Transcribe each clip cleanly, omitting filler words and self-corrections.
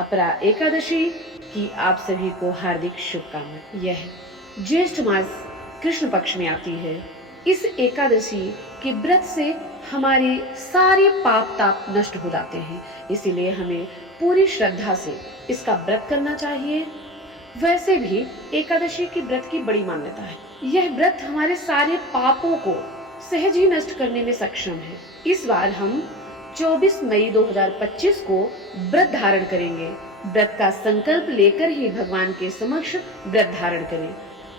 अपरा एकादशी की आप सभी को हार्दिक शुभकामनाएं। यह ज्येष्ठ मास कृष्ण पक्ष में आती है। इस एकादशी के व्रत से हमारे सारे पाप ताप नष्ट हो जाते हैं, इसीलिए हमें पूरी श्रद्धा से इसका व्रत करना चाहिए। वैसे भी एकादशी की व्रत की बड़ी मान्यता है। यह व्रत हमारे सारे पापों को सहज ही नष्ट करने में सक्षम है। इस बार हम 24 मई 2025 को व्रत धारण करेंगे। व्रत का संकल्प लेकर ही भगवान के समक्ष व्रत धारण करें।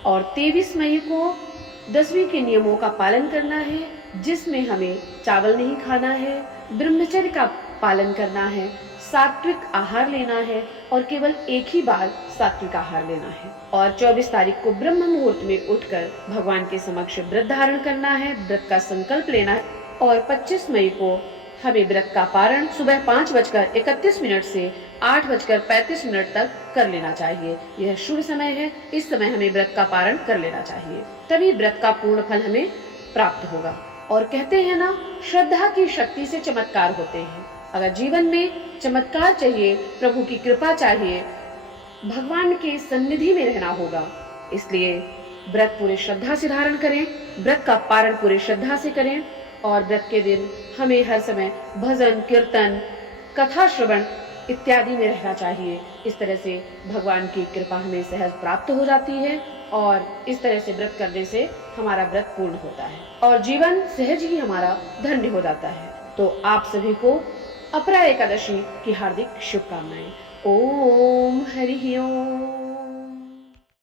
और 23 मई को 10वीं के नियमों का पालन करना है, जिसमें हमें चावल नहीं खाना है, ब्रह्मचर्य का पालन करना है, सात्विक आहार लेना है और केवल एक ही बार सात्विक आहार लेना है। और 24 तारीख को ब्रह्म मुहूर्त में उठकर भगवान के समक्ष व्रत धारण करना है, व्रत का संकल्प लेना है। और 25 मई को हमें व्रत का पारण सुबह 5:31 से 8:35 तक कर लेना चाहिए। यह शुभ समय है, इस समय हमें व्रत का पारण कर लेना चाहिए, तभी व्रत का पूर्ण फल हमें प्राप्त होगा। और कहते हैं ना, श्रद्धा की शक्ति से चमत्कार होते हैं। अगर जीवन में चमत्कार चाहिए, प्रभु की कृपा चाहिए, भगवान के सन्निधि में रहना होगा, इसलिए व्रत पूरे श्रद्धा से धारण करें, व्रत का पारण पूरे श्रद्धा से करें। और व्रत के दिन हमें हर समय भजन कीर्तन कथा श्रवण इत्यादि में रहना चाहिए। इस तरह से भगवान की कृपा हमें सहज प्राप्त हो जाती है और इस तरह से व्रत करने से हमारा व्रत पूर्ण होता है और जीवन सहज ही हमारा धन्य हो जाता है। तो आप सभी को अपरा एकादशी की हार्दिक शुभकामनाएं। ओम हरि ओम।